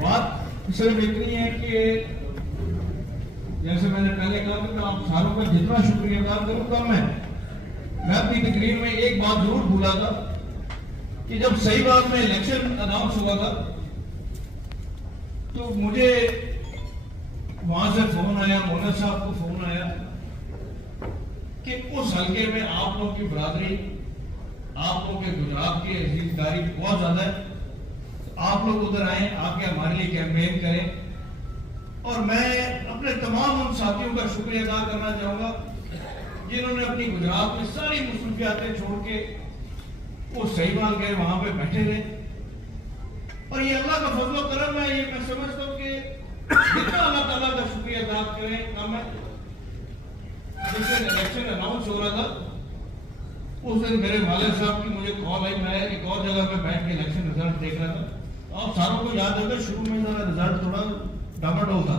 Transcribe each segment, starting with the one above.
बात सिर्फ इतनी है कि जैसे मैंने पहले कहा कि मैं आप सारों का जितना शुक्रिया अदा करूं कम है। मैं अपनी तकरीर में एक बात जरूर भूला था कि जब सही बात में इलेक्शन अनाउंस हुआ था तो मुझे वहां से फोन आया, मोहम्मद साहब को फोन आया कि उस हल्के में आप लोग की बरादरी, आप लोग के गुजरात की अजीजदारी बहुत ज्यादा है, आप लोग उधर आए, आके हमारे लिए कैंपेन करें। और मैं अपने तमाम उन साथियों का शुक्रिया अदा करना चाहूंगा जिन्होंने अपनी गुजरात में सारी मसरूफियातें छोड़ के वो सहीवाल गए, वहां पे बैठे रहे। और ये अल्लाह का फजल व करम है। ये मैं समझता हूँ कि जितना अल्लाह ताला का शुक्रिया अदा करें कम है। जिस दिन इलेक्शन अनाउंस हो रहा था उस दिन मेरे वालिद साहब की मुझे कॉल आई। मैं एक और जगह पे बैठ के इलेक्शन रिजल्ट देख रहा था। आप सारों को याद होगा शुरू में रिजल्ट थोड़ा डामाडोल था।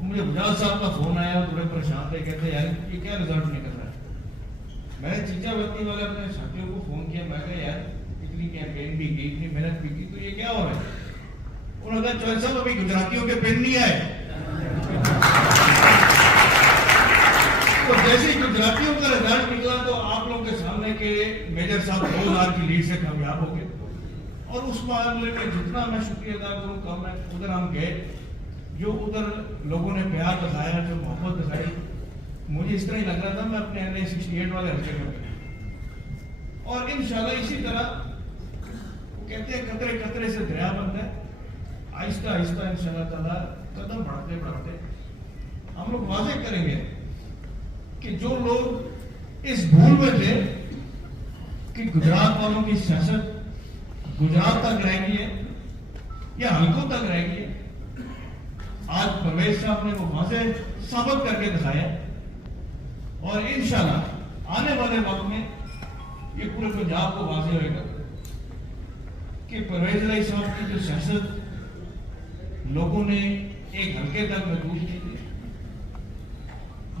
मुझे बजाज साहब का फोन आया, थोड़े परेशान थे, कहते यार ये क्या रिजल्ट निकल रहा है। मैंने चीचा व्यक्ति वाले अपने साथियों को फोन किया, मैं कहा यार इतनी कैंपेन भी की, इतनी मेहनत भी की, तो ये क्या हो रहा है। उन्होंने कहा चौधरी साहब अभी गुजरातियों के पेन नहीं आए। तो जैसे ही गुजरातियों का रिजल्ट निकला तो आप लोगों के सामने के मेजर साहब 2000 की लीड से कामयाब हो गए। और उस मामले में जितना मैं शुक्रिया अदा करूं कम है। उधर हम गए, जो उधर लोगों ने प्यार दिखाया, जो मोहब्बत दिखाई, मुझे इस तरह ही लग रहा था मैं अपने NA 68 वाले हल्के में गया। और इंशाल्लाह इसी तरह कहते हैं कतरे कतरे से दरिया बनता है। आहिस्ता आहिस्ता इंशाल्लाह ताला कदम बढ़ाते बढ़ाते हम लोग वाज़ेह करेंगे कि जो लोग इस भूल में थे कि गुजरात वालों की सियासत गुजरात तक रहेगी है या हल्कों तक रहेगी, आज परवेज साहब ने वो वाज़ेह साबित करके दिखाया। और इंशाल्लाह आने वाले वक्त में ये पूरे पंजाब को वाज़ेह होगा कि परवेज अली साहब की जो सियासत लोगों ने एक हल्के तक महदूद की थी,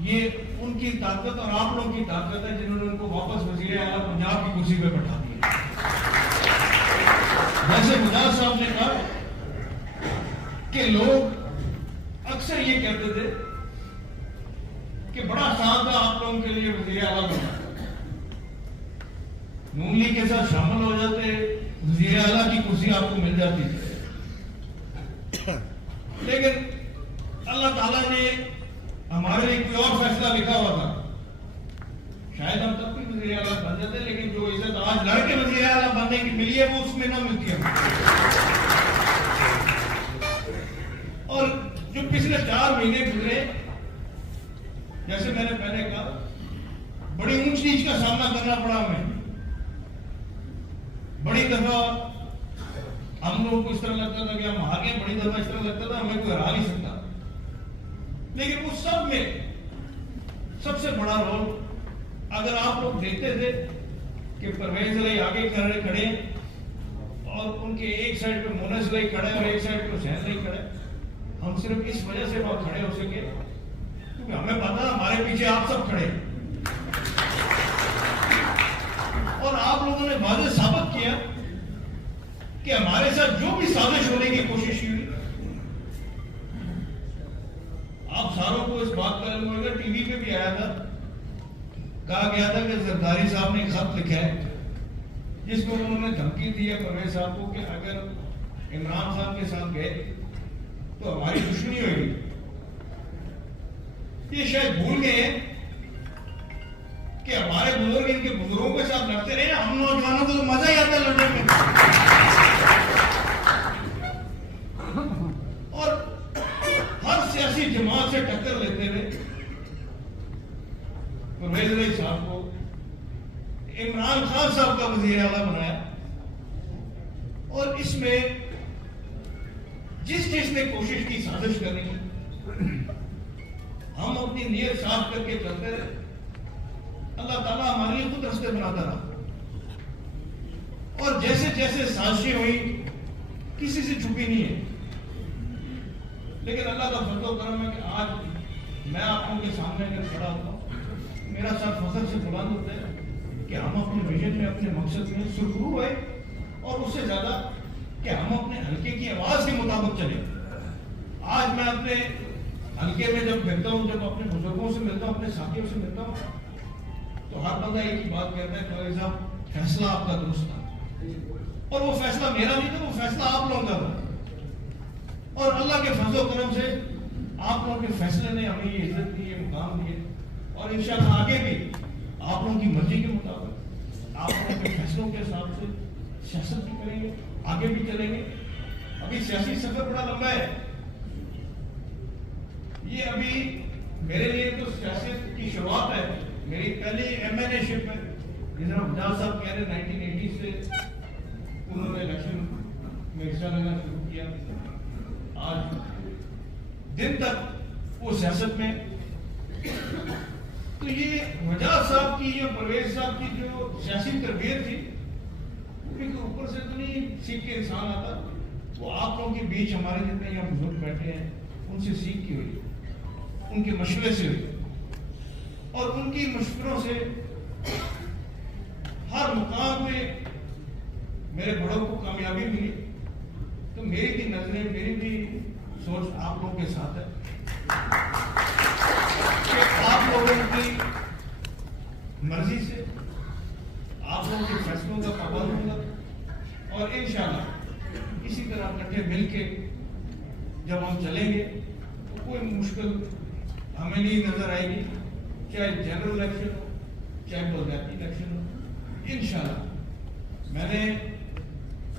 ये उनकी ताकत और आप लोगों की ताकत है जिन्होंने उनको वापस वज़ीर आला पंजाब की कुर्सी पे बैठा दिया। जैसे मुजाहिद साहब ने कहा कि लोग अक्सर ये कहते थे कि बड़ा आसान था आप लोगों के लिए वज़ीर आला बनना, नून लीग के साथ शामिल हो जाते, वज़ीर आला की कुर्सी आपको मिल जाती थी। लेकिन अल्लाह ताला ने हमारे लिए कोई और फैसला लिखा हुआ था, शायद हम तब भी वज़ीर आला बन जाते, लेकिन जो इज्जत आज लड़के वज़ीर आला बनने की मिली है वो उसमें ना मिलती है। और जो पिछले 4 महीने गुजरे, जैसे मैंने पहले कहा, बड़ी ऊंच नीच का सामना करना पड़ा हमें। बड़ी दफा हम लोगों को इस तरह लगता था कि हम हार गए, बड़ी दफा इस तरह लगता था हमें कोई हरा नहीं सकता। लेकिन उस सब में सबसे बड़ा रोल अगर आप लोग देखते थे कि परवेज अली आगे खड़े और उनके एक साइड पे मोनस अली खड़े और एक साइड पे हुसैन अली खड़े, हम सिर्फ इस वजह से बहुत खड़े हो सके क्योंकि हमें पता हमारे पीछे आप सब खड़े और आप लोगों ने वाज़ेह साबित किया कि हमारे साथ जो भी साजिश होने की कोशिश हुई, आप सारों को इस बात का इल्म होगा, टीवी पे भी आया था, कहा गया था कि जरदारी साहब ने खत लिखा है जिसमें उन्होंने धमकी दी है परवेज साहब को कि अगर इमरान साहब के साथ गए तो हमारी दुश्मनी होगी। ये शायद भूल गए हैं कि हमारे बुजुर्ग इनके बुजुर्गों के साथ लड़ते रहे, हम नौजवानों को तो मजा ही आता है लड़ने में। और हर सियासी जमात से टक्कर लेते हुए परवेज अली साहब को इमरान खान साहब का वज़ीर आला बनाया। और इसमें जिसने कोशिश की साजिश करने की, हम अपनी नीयत साफ करके चलते रहे, अल्लाह ताला हमारे लिए खुद रास्ते बनाता रहा। और जैसे जैसे साजिशें हुई किसी से छुपी नहीं है, लेकिन अल्लाह का फजल व करम है कि आज मैं आप लोगों के सामने अगर खड़ा होता हूँ, मेरा सर फखर से बुलंद होता है कि हम अपने विजन में, अपने मकसद में सुरखरू है और उससे ज्यादा हल्के की आवाज के मुताबिक चले। आज मैं अपने हल्के में जब मिलता हूँ, जब अपने बुजुर्गों से मिलता हूँ, अपने साथियों से मिलता हूँ, तो हर बंदा एक ही बात कहता है, कौड़ी साहब फैसला आपका दुरुस्त था, और वो फैसला मेरा नहीं था, वो फैसला आप लोगों का था। और अल्लाह के फजल करम से आप लोगों के फैसले ने हमें ये इज्जत दी, ये मुकाम दिए, और इंशाल्लाह आगे भी आप लोगों की मर्जी के मुताबिक आप लोगों के फैसलों के हिसाब से सियासत भी करेंगे, आगे भी चलेंगे। अभी सियासी सफर बड़ा लंबा है। ये अभी मेरे लिए तो सियासत की शुरुआत है, मेरी पहली एमएनए-शिप है। जिस तरह बजाज साहब कह रहे 1980 से उन्होंने इलेक्शन में हिस्सा लेना शुरू किया, आज दिन तक वो सियासत में। तो ये बजाज साहब की, या परवेज साहब की जो सियासी तरबियत थी, क्योंकि ऊपर से तो नहीं सीख के इंसान आता, वो आप लोगों के बीच हमारे जितने यहाँ बुजुर्ग बैठे हैं उनसे सीख की हुई, उनके मशवरे से हुई, और उनकी मशवरों से हर मुकाम पे मेरे बड़ों को कामयाबी मिली। तो मेरी भी नजरें, मेरी भी सोच आप लोगों के साथ है कि आप लोगों की मर्जी से आप लोगों के फैसलों का पाबंद होगा, और इंशाल्लाह इसी तरह इकट्ठे मिलके जब हम चलेंगे तो कोई मुश्किल हमें नहीं नजर आएगी, चाहे जनरल इलेक्शन हो, चाहे बलदाती इलेक्शन हो। इंशाल्लाह मैंने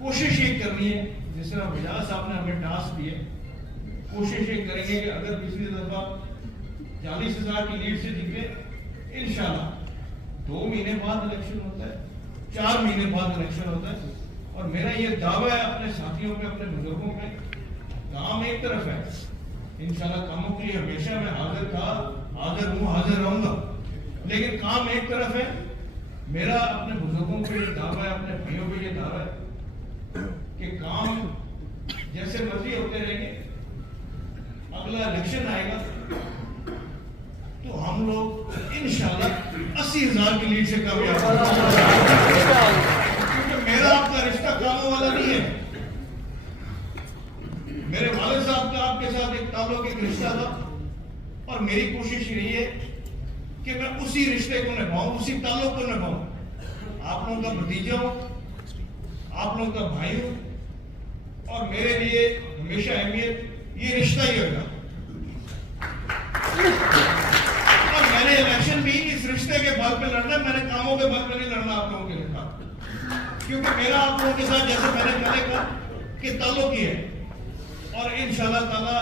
कोशिश ये करनी है, जिस तरह बजाज साहब ने हमें टास्क दिए, कोशिश ये करेंगे कि अगर पिछली दफा 40,000 की लीड से जीते, इंशाल्लाह 2 महीने बाद इलेक्शन होता है, 4 महीने बाद इलेक्शन होता है, और मेरा ये दावा है अपने साथियों पे, अपने बुजुर्गों पे, काम एक तरफ है, इंशाल्लाह कामों के लिए हमेशा मैं हाजिर था, हाजिर हूँ, हाजिर रहूंगा, लेकिन काम एक तरफ है। मेरा अपने बुजुर्गों पे ये दावा है, अपने भाइयों पे ये दावा है कि काम जैसे मर्जी होते रहेंगे, अगला इलेक्शन आएगा तो हम लोग इंशाल्लाह 80,000 की लीड से कामयाब होंगे, क्योंकि मेरा आपका रिश्ता कामों वाला नहीं है। मेरे वालिद साहब का आपके साथ एक ताल्लुक, एक रिश्ता था, और मेरी कोशिश रही है कि मैं उसी रिश्ते को निभाऊं, उसी ताल्लुक को निभाऊं। आप लोगों का भतीजा हूं, आप लोगों का भाई हूं, और मेरे लिए हमेशा अहमियत ये रिश्ता ही होगा। और मैंने इलेक्शन भी इस रिश्ते के बल पे लड़ना, मैंने कामों के बल पे नहीं लड़ना आप लोगों के साथ, क्योंकि मेरा आप लोगों के साथ, जैसे मैंने पहले कहा, कि ताल्लुक ही है, और इंशाल्लाह ताला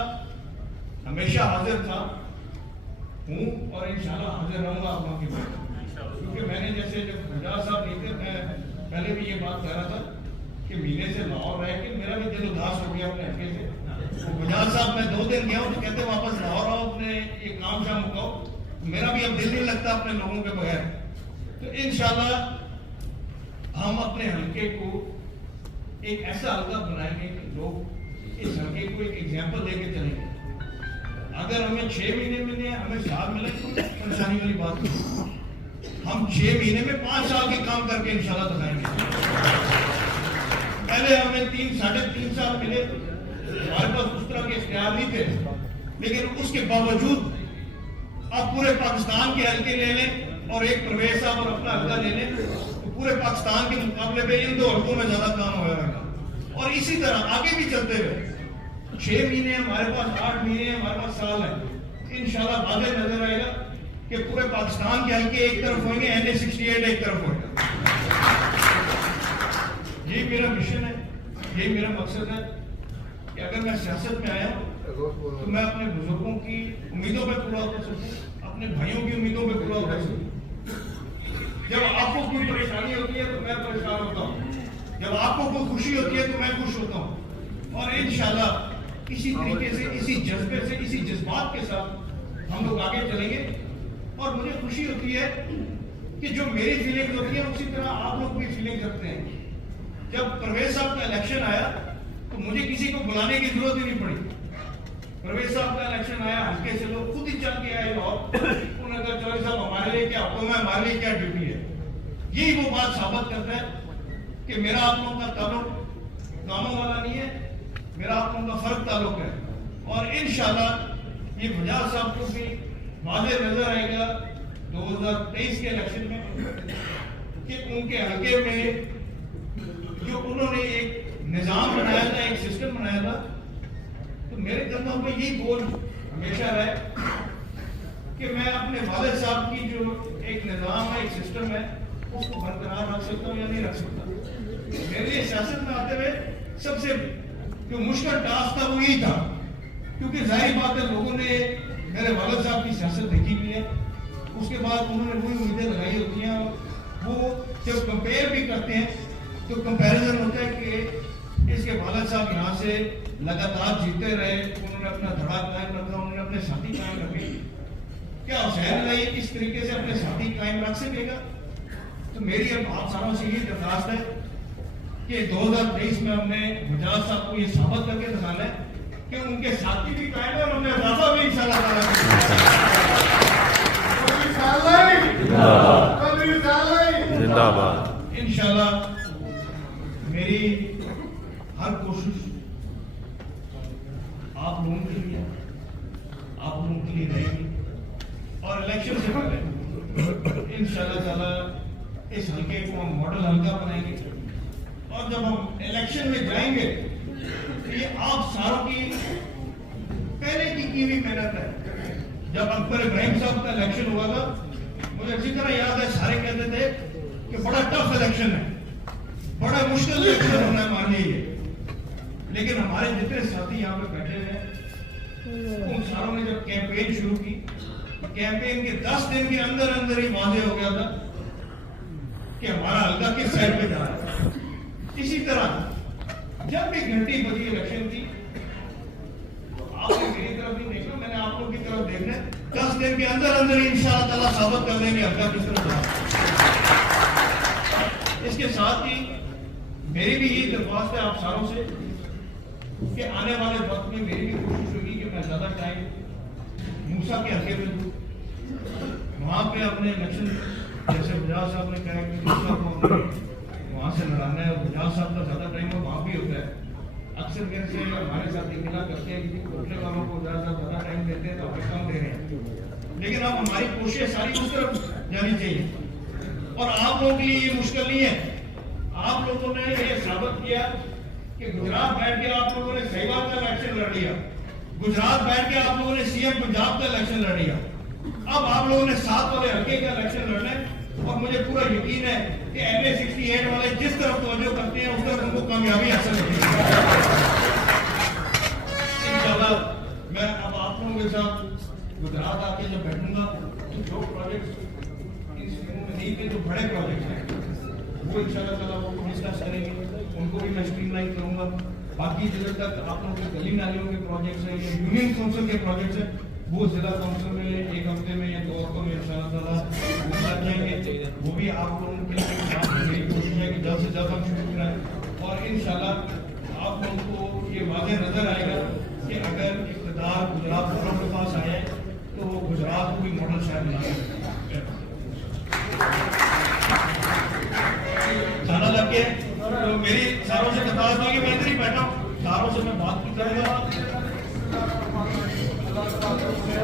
हमेशा हाजिर था, हूँ, और इंशाल्लाह हाजिर रहूंगा आप लोगों के पास। क्योंकि मैंने जैसे जब बजाज साहब नहीं थे, मैं पहले भी ये बात कह रहा था कि महीने से लाहौर रह के मेरा भी दिल उदास हो गया अपने हल्के से। तो बजाज साहब मैं 2 दिन गया हूँ तो कहते वापस लाहौर आओ, अपने ये काम शाम मुकाओ। मेरा भी अब दिल नहीं लगता अपने लोगों के बगैर। तो इंशाल्लाह हम अपने हल्के को एक ऐसा हल्का बनाएंगे कि लोग इस हल्के को एक एग्जाम्पल लेके चलेंगे। अगर हमें 6 महीने मिले, हमें साल मिले, तो परेशानी वाली बात नहीं। हम 6 महीने में 5 साल के काम करके इंशाल्लाह दिखाएंगे। पहले हमें 3-3.5 साल मिले, हमारे पास उस तरह के इख्तियार नहीं थे, लेकिन उसके बावजूद अब पूरे पाकिस्तान के हल्के ले लें और एक परवेज साहब और अपना हल्का ले लें, तो पूरे पाकिस्तान के मुकाबले में इन 2 हल्कों में ज्यादा काम होगा। और इसी तरह आगे भी चलते हुए 6 महीने हमारे पास, 8 महीने हमारे पास, साल है, इंशाल्लाह वादे नजर आएगा कि पूरे पाकिस्तान के हल्के एक तरफ होंगे, NA-68 एक तरफ होगा। यही मेरा मिशन है, यही मेरा मकसद है कि अगर मैं सियासत में आया तो मैं अपने बुजुर्गों की उम्मीदों पे पूरा उतर सकूं, अपने भाइयों की उम्मीदों पे पूरा उतर सकूं। जब आपको कोई परेशानी होती है तो मैं परेशान होता हूँ, जब आपको कोई खुशी होती है तो मैं खुश होता हूँ। और इंशाल्लाह इसी तरीके से, इसी जज्बे से, इसी जज्बात के साथ हम लोग आगे चलेंगे। और मुझे खुशी होती है कि जो मेरी फीलिंग्स होती है उसी तरह आप लोग भी फीलिंग्स रखते हैं। जब परवेज साहब का इलेक्शन आया तो मुझे किसी को बुलाने की जरूरत ही नहीं पड़ी। परवेज साहब का इलेक्शन आया, हल्के से लोग खुद ही चल के आए और उन्होंने कहा चौधरी साहब हमारे लिए क्या हुक्म है, हमारे लिए क्या ड्यूटी है। यही वो बात साबित करता है कि मेरा आप लोगों का ताल्लुक कामों वाला नहीं है, تعلق ہے اور انشاءاللہ یہ بجاج صاحب کو بھی واضح نظر آئے گا 2023 کے الیکشن میں کہ ان کے حلقے میں جو انہوں نے ایک نظام بنایا تھا، ایک سسٹم بنایا تھا، تو میرے کندھوں پہ یہی بوجھ ہمیشہ رہے کہ میں اپنے والد صاحب کی جو ایک نظام ہے، ایک سسٹم ہے، اس کو برقرار رکھ سکتا ہوں یا نہیں رکھ سکتا۔ میرے لیے سیاست میں آتے ہوئے سب سے جو مشکل ٹاسک تھا وہ یہی تھا، کیونکہ ظاہر بات ہے لوگوں نے میرے والد صاحب کی سیاست دیکھی بھی ہے، اس کے بعد انہوں نے وہی امیدیں لگائی ہوتی ہیں، وہ جب کمپیئر بھی کرتے ہیں تو کمپیریزن ہوتا ہے کہ اس کے والد صاحب یہاں سے لگاتار جیتے رہے، انہوں نے اپنا دھڑا قائم رکھا، انہوں نے اپنے ساتھی قائم رکھے، کیا حسین علی اس طریقے سے اپنے ساتھی قائم رکھ سکے گا؟ تو میری اب آپ ساروں سے یہ درخواست ہے کہ 2023 میں ہم نے بجاج صاحب کو یہ ثابت کر کے دکھانا ہے کہ ان کے ساتھی بھی قائم ہے اور ہم نے اضافہ بھی انشاءاللہ زندہ باد۔ انشاءاللہ میری ہر کوشش آپ لوگوں کے لیے رہے گی اور الیکشن سے پہلے انشاءاللہ تعالی اس حلقے کو ہم ماڈل حلقہ بنائیں گے اور جب ہم الیکشن میں جائیں گے تو یہ آپ ساروں کی پہلے کی ہوئی محنت ہے۔ جب اکبر ابراہیم صاحب کا الیکشن ہوا تھا مجھے اچھی طرح یاد ہے، سارے کہتے تھے کہ بڑا ٹف الیکشن ہے، بڑا مشکل الیکشن ہونا ہے، مان لیجیے، لیکن ہمارے جتنے ساتھی یہاں پہ بیٹھے ہیں ان ساروں نے جب کیمپین شروع کی، کیمپین کے 10 دن کے اندر اندر ہی واضح ہو گیا تھا کہ ہمارا حلقہ کس سائڈ پہ جا رہا ہے۔ اسی طرح جب بھی گھنٹی بجی الیکشن کی تو آپ نے میری طرف نہیں دیکھا، میں نے آپ لوگوں کی طرف دیکھنا ہے، 10 دن کے اندر اندر ہی انشاءاللہ تعالیٰ ثابت کر دیں گے حلقہ کس طرح جا رہا ہے۔ اس کے ساتھ ہی میری بھی یہ درخواست ہے آپ ساروں سے کہ آنے والے وقت میں میری بھی کوشش ہوگی کہ میں زیادہ ٹائم موسیٰ کے حلقے میں دوں، وہاں پہ اپنے الیکشن جیسے بجاج صاحب نے کہا کہ موسیٰ کو وہاں سے لڑانا ہے اور بجاج صاحب کا زیادہ ٹائم وہاں بھی ہوتا ہے۔ اکثر میرے سے ہمارے ساتھ انتلا کرتے ہیں کہ کوٹلے والوں کو زیادہ ٹائم دیتے ہیں تو ہمیں کم دے رہے ہیں، لیکن اب ہماری کوشش ساری اس طرف جانی چاہیے اور آپ لوگوں کے لیے یہ مشکل نہیں ہے۔ آپ لوگوں نے یہ ثابت کیا کہ گجرات بیٹھ کے آپ لوگوں نے سہیوال کا الیکشن لڑ لیا، گجرات بیٹھ کے آپ لوگوں نے سی ایم پنجاب کا الیکشن لڑ لیا، اب آپ لوگوں نے 7 والے حلقے کا الیکشن لڑنا ہے اور مجھے پورا یقین ہے کہ MA 68 والے جس طرف توجہ کرتے ہیں اس طرف ان کو کامیابی حاصل ہوتی ہے۔ انشاءاللہ میں اب آپ لوگوں کے ساتھ گجرات آ کے جب بیٹھوں گا تو جو پروجیکٹس اس میں نہیں تھے جو بڑے پروجیکٹس ہیں وہ انشاءاللہ تعالیٰ وہ ڈسکس کریں گے، ان کو بھی میں اسٹریم لائن کروں گا۔ باقی جدھر تک آپ لوگوں کے گلی نالیوں کے پروجیکٹس ہیں یا یونین کونسل کے پروجیکٹس ہیں وہ ضلع کونسل میں 1 ہفتے میں یا 2 ہفتوں میں انشاءاللہ تعالیٰ وہ لگ جائیں گے، وہ بھی آپ لوگوں کے لیے میری کوشش ہے کہ جلد سے جلد ہم شروع کریں اور انشاءاللہ آپ لوگوں کو یہ واضح نظر آئے گا کہ اگر اقتدار گجرات والوں کے پاس آیا ہے تو وہ گجرات کو بھی ماڈل شہر بنا جانا لگ گیا۔ تو میری ساروں سے درخواست ہے کہ میں ادھر ہی بیٹھا ہوں، ساروں سے میں بات کی کروں گا۔